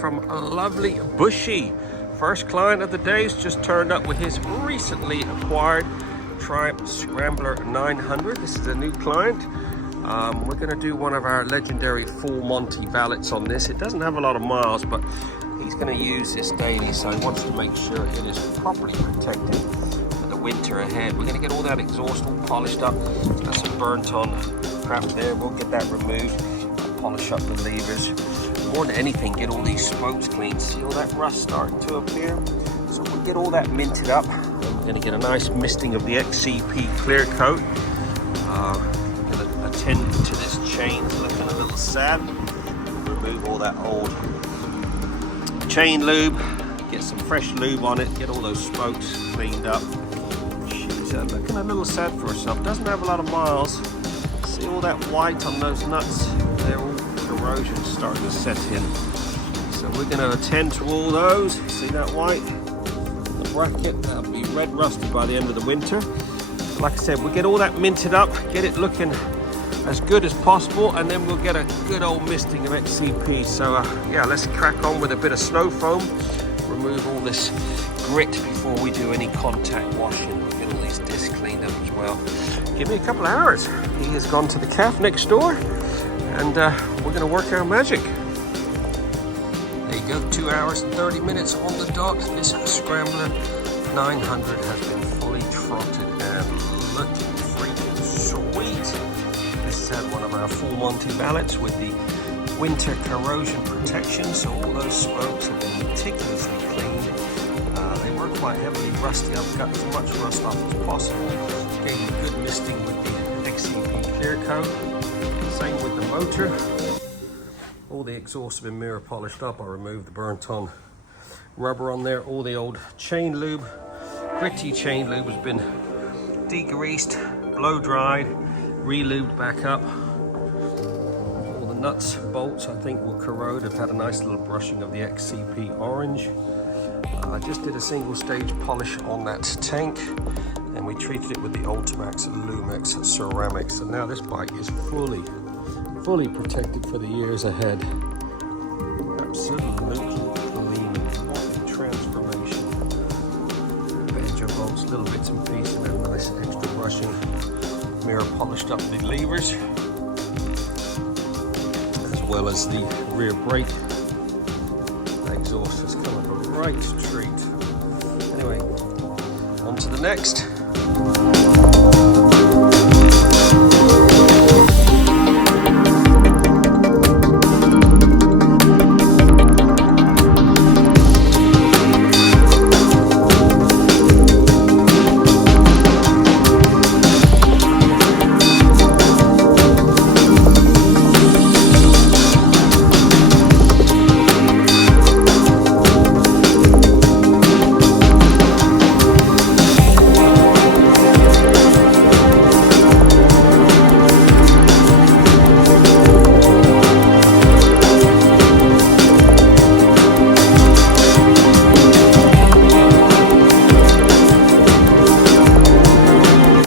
from a lovely Bushy. First client of the day's just turned up with his recently acquired Triumph Scrambler 900. This is a new client. We're going to do one of our legendary full Monty valets on this. It doesn't have a lot of miles, but he's going to use this daily, so he wants to make sure it is properly protected for the winter ahead. We're going to get all that exhaust all polished up. Got some burnt on crap there. We'll get that removed. Polish up the levers. More than anything, get all these spokes clean. See all that rust starting to appear? So we'll get all that minted up. And we're going to get a nice misting of the XCP clear coat. Going to attend to this chain looking a little sad. Remove all that old chain lube. Get some fresh lube on it. Get all those spokes cleaned up. She's looking a little sad for herself. Doesn't have a lot of miles. See all that white on those nuts? They're all corrosion starting to set in. So we're going to attend to all those. See that white? The bracket, that'll be red rusty by the end of the winter. But like I said, we'll get all that minted up, get it looking as good as possible, and then we'll get a good old misting of XCP. So yeah, let's crack on with a bit of Snowfoam. Remove all this grit before we do any contact washing. We'll get all these discs cleaned up as well. Give me a couple of hours. He has gone to the calf next door, and we're going to work our magic. There you go, 2 hours and 30 minutes on the dot. This Scrambler 900 has been fully trotted and looking freaking sweet. This has had one of our full Monty valets with the winter corrosion protection, so all those spokes have been meticulously cleaned. They were quite heavily rusty. I've got as much rust off as possible. Gave a good misting with the XCP clear coat. Same with the motor. All the exhausts have been mirror polished up. I removed the burnt on rubber on there. All the old chain lube, gritty chain lube, has been degreased, blow dried, re-lubed back up. All the nuts, bolts, I think will corrode. I've had a nice little brushing of the XCP orange. I just did a single stage polish on that tank, and we treated it with the Ultimax Lumex ceramics. And now this bike is fully protected for the years ahead. Absolutely clean. What a transformation. Banjo bolts, little bits and pieces, and a nice extra brushing. Mirror polished up the levers, as well as the rear brake. The exhaust has come up a right treat. Anyway, on to the next.